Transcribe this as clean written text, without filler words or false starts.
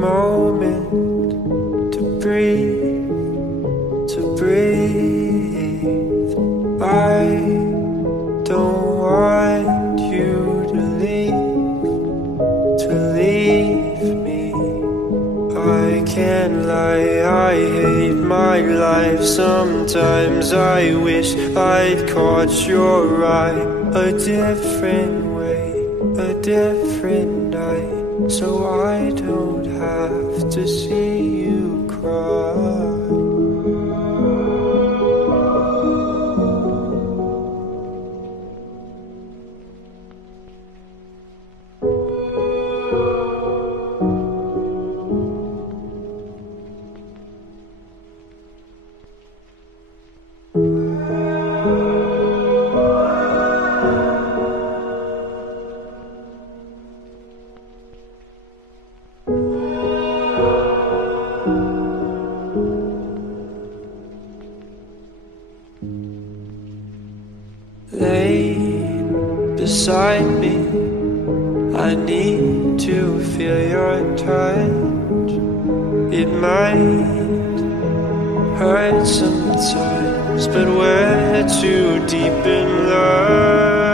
moment to breathe, to breathe. I don't want you to leave me. I can't lie, I hate my life. Sometimes I wish I'd caught your eye a different way, a different night, so I don't have to see you cry. Lay beside me, I need to feel your touch. It might hurt sometimes, but we're too deep in love.